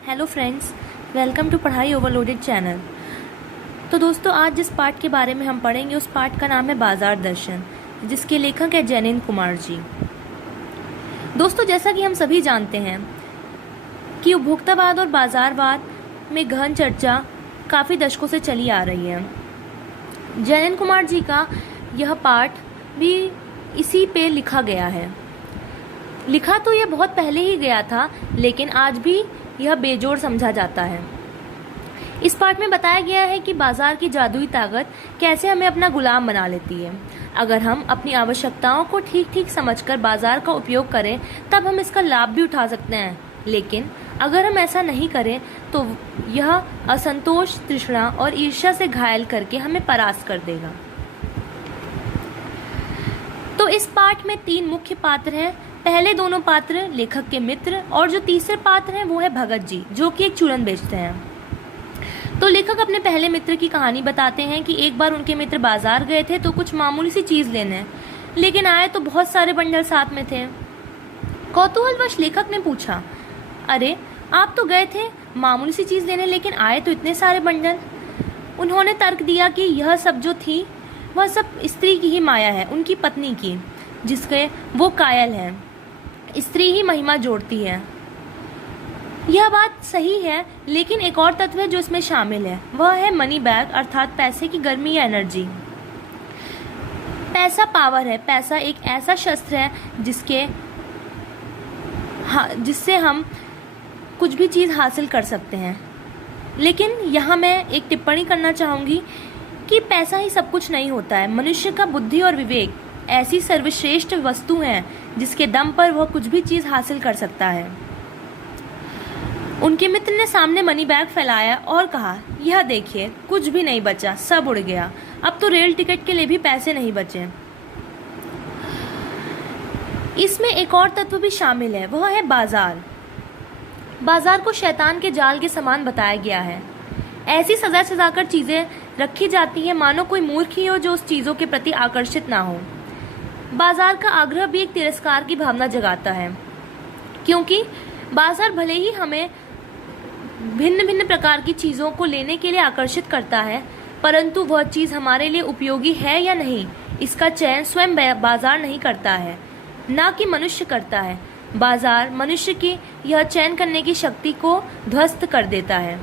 Hello friends, welcome to पढ़ाई overloaded channel. तो दोस्तों, आज जिस पाठ के बारे में हम पढ़ेंगे उस पाठ का नाम है बाजार दर्शन, जिसके लेखक है जैनेन्द्र कुमार जी। दोस्तों, जैसा कि हम सभी जानते हैं कि उपभोक्तावाद और बाजारवाद में गहन चर्चा काफ़ी दशकों से चली आ रही है। जैनेन्द्र कुमार जी का यह पाठ भी इसी पे लिखा गया है। लिखा तो यह बहुत पहले ही गया था, लेकिन आज भी यह बेजोड़ समझा जाता है। इस पाठ में बताया गया है कि बाजार की जादुई ताकत कैसे हमें अपना गुलाम बना लेती है। अगर हम अपनी आवश्यकताओं को ठीक ठीक समझकर बाजार का उपयोग करें तब हम इसका लाभ भी उठा सकते हैं, लेकिन अगर हम ऐसा नहीं करें तो यह असंतोष, तृष्णा और ईर्ष्या से घायल करके हमें परास्त कर देगा। तो इस पाठ में 3 मुख्य पात्र हैं। पहले दोनों पात्र लेखक के मित्र, और जो तीसरे पात्र हैं वो है भगत जी, जो कि एक चूरन बेचते हैं। तो लेखक अपने पहले मित्र की कहानी बताते हैं कि एक बार उनके मित्र बाजार गए थे तो कुछ मामूली सी चीज लेने, लेकिन आए तो बहुत सारे बंडल साथ में थे। कौतूहलवश लेखक ने पूछा, अरे आप तो गए थे मामूली सी चीज लेने, लेकिन आए तो इतने सारे बंडल। उन्होंने तर्क दिया कि यह सब जो थी वह सब स्त्री की ही माया है, उनकी पत्नी की, जिसके वो कायल है। स्त्री ही महिमा जोड़ती है। यह बात सही है, लेकिन एक और तत्व है जो इसमें शामिल है, वह है मनी बैग, अर्थात पैसे की गर्मी या एनर्जी। पैसा पावर है। पैसा एक ऐसा शस्त्र है जिससे हम कुछ भी चीज़ हासिल कर सकते हैं। लेकिन यहाँ मैं एक टिप्पणी करना चाहूँगी कि पैसा ही सब कुछ नहीं होता है। मनुष्य का बुद्धि और विवेक ऐसी सर्वश्रेष्ठ वस्तु हैं जिसके दम पर वह कुछ भी चीज़ हासिल कर सकता है। उनके मित्र ने सामने मनी बैग फैलाया और कहा, यह देखिए, कुछ भी नहीं बचा, सब उड़ गया। अब तो रेल टिकट के लिए भी पैसे नहीं बचे। इसमें एक और तत्व भी शामिल है, वह है बाजार। बाजार को शैतान के जाल के समान बताया गया है। ऐसी सजा सजाकर चीजें रखी जाती हैं मानो कोई मूर्ख ही हो जो उस चीजों के प्रति आकर्षित ना हो। बाजार का आग्रह भी एक तिरस्कार की भावना जगाता है, क्योंकि बाजार भले ही हमें भिन्न भिन्न प्रकार की चीज़ों को लेने के लिए आकर्षित करता है, परंतु वह चीज़ हमारे लिए उपयोगी है या नहीं, इसका चयन स्वयं बाजार नहीं करता है, ना कि मनुष्य करता है। बाजार मनुष्य की यह चयन करने की शक्ति को ध्वस्त कर देता है।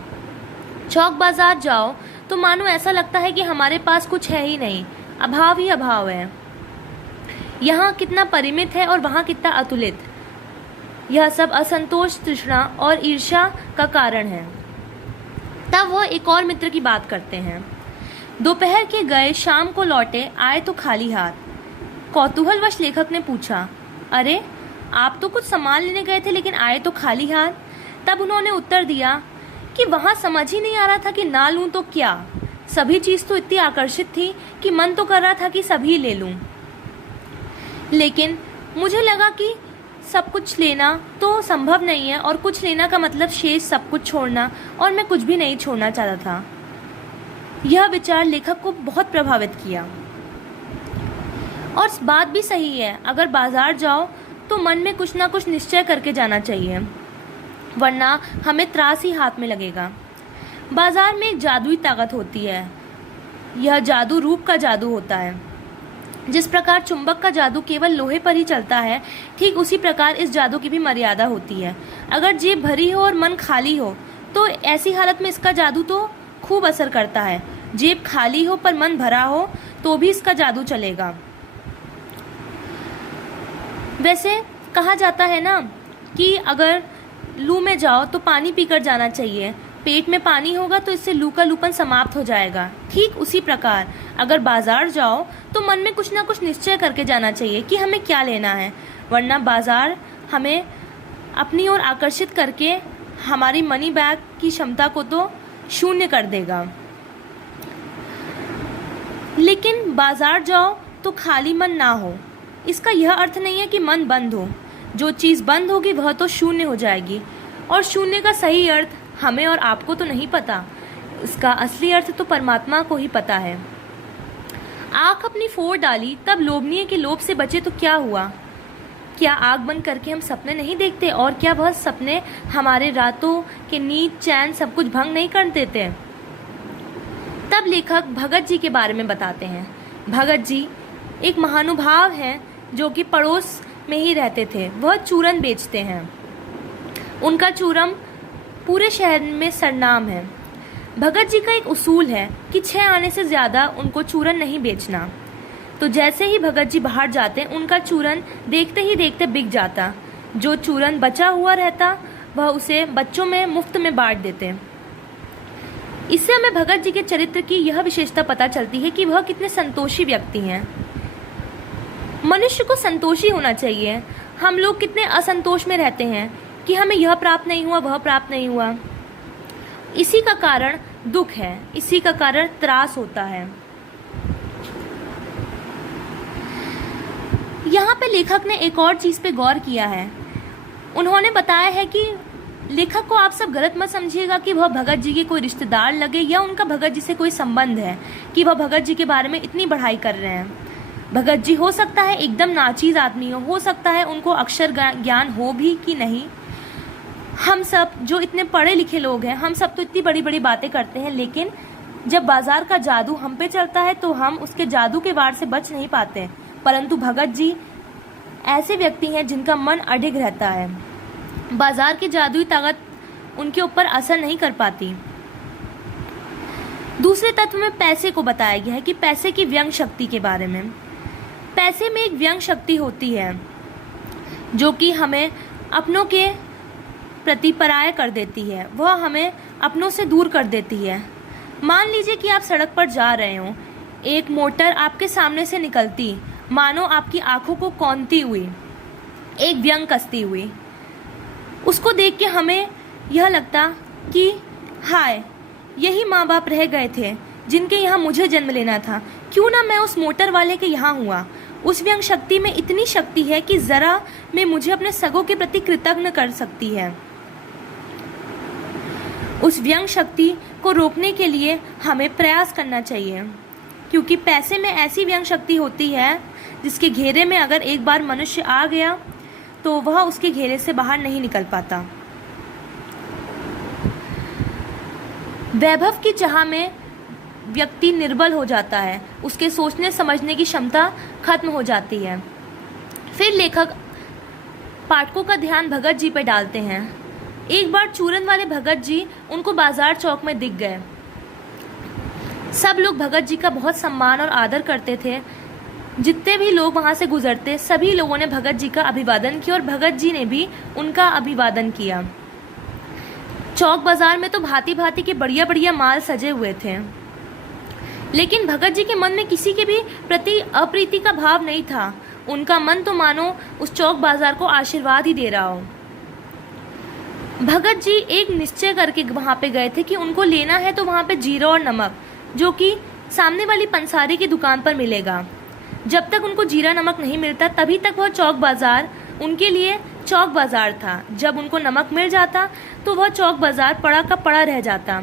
चौक बाजार जाओ तो मानो ऐसा लगता है कि हमारे पास कुछ है ही नहीं, अभाव ही अभाव है। यहाँ कितना परिमित है और वहाँ कितना अतुलित। यह सब असंतोष, तृष्णा और ईर्ष्या का कारण है। तब वह एक और मित्र की बात करते हैं। दोपहर के गए, शाम को लौटे, आए तो खाली हाथ। कौतूहलवश लेखक ने पूछा, अरे आप तो कुछ सामान लेने गए थे लेकिन आए तो खाली हाथ। तब उन्होंने उत्तर दिया कि वहाँ समझ ही नहीं आ रहा था कि ना लूँ तो क्या। सभी चीज़ तो इतनी आकर्षित थी कि मन तो कर रहा था कि सभी ले लूँ, लेकिन मुझे लगा कि सब कुछ लेना तो संभव नहीं है, और कुछ लेना का मतलब शेष सब कुछ छोड़ना, और मैं कुछ भी नहीं छोड़ना चाहता था। यह विचार लेखक को बहुत प्रभावित किया। और बात भी सही है, अगर बाजार जाओ तो मन में कुछ ना कुछ निश्चय करके जाना चाहिए, वरना हमें त्रास ही हाथ में लगेगा। बाजार में एक जादुई ताकत होती है। यह जादू रूप का जादू होता है। जिस प्रकार चुंबक का जादू केवल लोहे पर ही चलता है, ठीक उसी प्रकार इस जादू की भी मर्यादा होती है। अगर जेब भरी हो और मन खाली हो तो ऐसी हालत में इसका जादू तो खूब असर करता है। जेब खाली हो पर मन भरा हो तो भी इसका जादू चलेगा। वैसे कहा जाता है ना कि अगर लू में जाओ तो पानी पीकर जाना चाहिए, पेट में पानी होगा तो इससे लू का लूपन समाप्त हो जाएगा। ठीक उसी प्रकार अगर बाजार जाओ तो मन में कुछ ना कुछ निश्चय करके जाना चाहिए कि हमें क्या लेना है, वरना बाजार हमें अपनी ओर आकर्षित करके हमारी मनी बैग की क्षमता को तो शून्य कर देगा। लेकिन बाजार जाओ तो खाली मन ना हो, इसका यह अर्थ नहीं है कि मन बंद हो। जो चीज़ बंद होगी वह तो शून्य हो जाएगी, और शून्य का सही अर्थ हमें और आपको तो नहीं पता, इसका असली अर्थ तो परमात्मा को ही पता है। आँख अपनी फोड़ डाली, तब लोभनीय के लोभ से बचे तो क्या हुआ। क्या आग बंद करके हम सपने नहीं देखते? और क्या वह सपने हमारे रातों के नींद चैन सब कुछ भंग नहीं कर देते? तब लेखक भगत जी के बारे में बताते हैं। भगत जी एक महानुभाव हैं जो कि पड़ोस में ही रहते थे। वह चूरन बेचते हैं। उनका चूरन पूरे शहर में सरनाम है। भगत जी का एक उसूल है कि 6 आने से ज़्यादा उनको चूरन नहीं बेचना। तो जैसे ही भगत जी बाहर जाते उनका चूरन देखते ही देखते बिक जाता। जो चूरन बचा हुआ रहता वह उसे बच्चों में मुफ्त में बांट देते। इससे हमें भगत जी के चरित्र की यह विशेषता पता चलती है कि वह कितने संतोषी व्यक्ति हैं। मनुष्य को संतोषी होना चाहिए। हम लोग कितने असंतोष में रहते हैं कि हमें यह प्राप्त नहीं हुआ, वह प्राप्त नहीं हुआ। इसी का कारण दुख है, इसी का कारण त्रास होता है। यहाँ पे लेखक ने एक और चीज पे गौर किया है। उन्होंने बताया है कि लेखक को आप सब गलत मत समझिएगा कि वह भगत जी के कोई रिश्तेदार लगे या उनका भगत जी से कोई संबंध है कि वह भगत जी के बारे में इतनी बढ़ाई कर रहे हैं। भगत जी हो सकता है एकदम नाचीज आदमी हो सकता है उनको अक्षर ज्ञान हो भी कि नहीं। हम सब जो इतने पढ़े लिखे लोग हैं, हम सब तो इतनी बड़ी बड़ी बातें करते हैं, लेकिन जब बाजार का जादू हम पे चलता है तो हम उसके जादू के वार से बच नहीं पाते। परंतु भगत जी ऐसे व्यक्ति हैं जिनका मन अडिग रहता है। बाजार की जादुई ताकत उनके ऊपर असर नहीं कर पाती। दूसरे तत्व में पैसे को बताया गया है कि पैसे की व्यंग शक्ति के बारे में। पैसे में एक व्यंग शक्ति होती है जो कि हमें अपनों के प्रति पराया कर देती है। वह हमें अपनों से दूर कर देती है। मान लीजिए कि आप सड़क पर जा रहे हो, एक मोटर आपके सामने से निकलती, मानो आपकी आंखों को कौंधती हुई, एक व्यंग कसती हुई। उसको देख के हमें यह लगता कि हाय, यही माँ बाप रह गए थे जिनके यहाँ मुझे जन्म लेना था। क्यों ना मैं उस मोटर वाले के यहाँ हुआ। उस व्यंग शक्ति में इतनी शक्ति है कि जरा में मुझे अपने सगों के प्रति कृतज्ञ कर सकती है। उस व्यंग शक्ति को रोकने के लिए हमें प्रयास करना चाहिए, क्योंकि पैसे में ऐसी व्यंग शक्ति होती है जिसके घेरे में अगर एक बार मनुष्य आ गया तो वह उसके घेरे से बाहर नहीं निकल पाता। वैभव की चाह में व्यक्ति निर्बल हो जाता है, उसके सोचने समझने की क्षमता खत्म हो जाती है। फिर लेखक पाठकों का ध्यान भगत जी पर डालते हैं। एक बार चूरन वाले भगत जी उनको बाजार चौक में दिख गए। सब लोग भगत जी का बहुत सम्मान और आदर करते थे। जितने भी लोग वहां से गुजरते सभी लोगों ने भगत जी का अभिवादन किया और भगत जी ने भी उनका अभिवादन किया। चौक बाजार में तो भांति भांति के बढ़िया बढ़िया माल सजे हुए थे, लेकिन भगत जी के मन में किसी के भी प्रति अप्रीति का भाव नहीं था। उनका मन तो मानो उस चौक बाजार को आशीर्वाद ही दे रहा हो। भगत जी एक निश्चय करके वहां पे गए थे कि उनको लेना है तो वहां पे जीरा और नमक, जो कि सामने वाली पंसारी की दुकान पर मिलेगा। जब तक उनको जीरा नमक नहीं मिलता तभी तक वह चौक बाजार उनके लिए चौक बाजार था। जब उनको नमक मिल जाता तो वह चौक बाजार पड़ा का पड़ा रह जाता।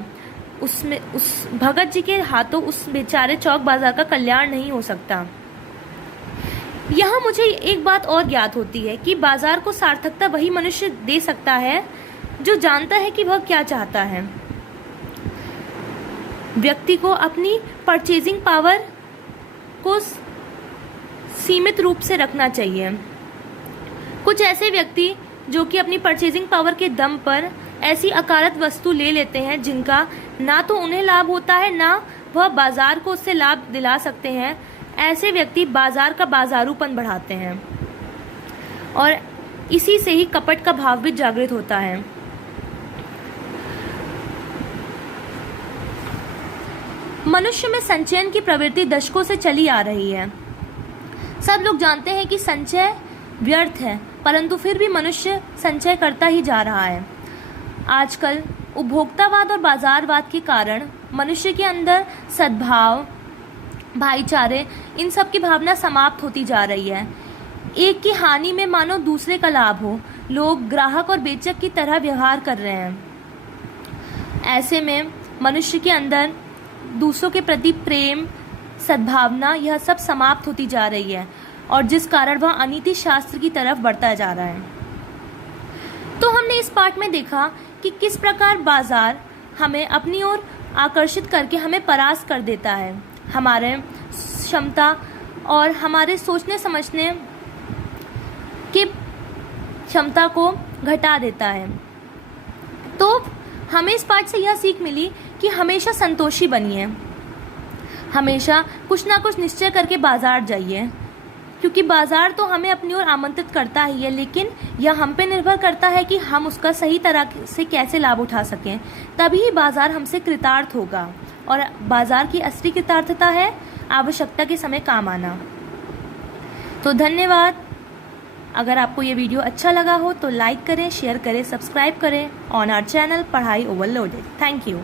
उसमें उस भगत जी के हाथों उस बेचारे चौक बाजार का कल्याण नहीं हो सकता। यहाँ मुझे एक बात और ज्ञात होती है कि बाजार को सार्थकता वही मनुष्य दे सकता है जो जानता है कि वह क्या चाहता है। व्यक्ति को अपनी परचेजिंग पावर को सीमित रूप से रखना चाहिए। कुछ ऐसे व्यक्ति जो कि अपनी परचेजिंग पावर के दम पर ऐसी अकारत वस्तु ले लेते हैं जिनका ना तो उन्हें लाभ होता है ना वह बाजार को उससे लाभ दिला सकते हैं, ऐसे व्यक्ति बाजार का बाजारूपन बढ़ाते हैं और इसी से ही कपट का भाव भी जागृत होता है। मनुष्य में संचयन की प्रवृत्ति दशकों से चली आ रही है। सब लोग जानते हैं कि संचय व्यर्थ है, परंतु फिर भी मनुष्य संचय करता ही जा रहा है। आजकल उपभोक्तावाद और बाजारवाद के कारण मनुष्य के अंदर सद्भाव, भाईचारे, इन सब की भावना समाप्त होती जा रही है। एक की हानि में मानो दूसरे का लाभ हो। लोग ग्राहक और बेचक की तरह व्यवहार कर रहे हैं। ऐसे में मनुष्य के अंदर दूसरों के प्रति प्रेम, सद्भावना, यह सब समाप्त होती जा रही है। और जिस कारण वह अनीति शास्त्र की तरफ बढ़ता जा रहा है। तो हमने इस पाठ में देखा कि किस प्रकार बाजार हमें अपनी ओर आकर्षित करके हमें परास्त कर देता है, हमारे क्षमता और हमारे सोचने समझने की क्षमता को घटा देता है। तो हमें इस पाठ से यह सीख मिली कि हमेशा संतोषी बनिए, हमेशा कुछ ना कुछ निश्चय करके बाजार जाइए, क्योंकि बाजार तो हमें अपनी ओर आमंत्रित करता ही है, लेकिन यह हम पे निर्भर करता है कि हम उसका सही तरह से कैसे लाभ उठा सकें। तभी बाजार हमसे कृतार्थ होगा, और बाजार की असली कृतार्थता है आवश्यकता के समय काम आना। तो धन्यवाद। अगर आपको ये वीडियो अच्छा लगा हो तो लाइक करें, शेयर करें, सब्सक्राइब करें ऑन आवर चैनल पढ़ाई ओवरलोडेड। Thank you.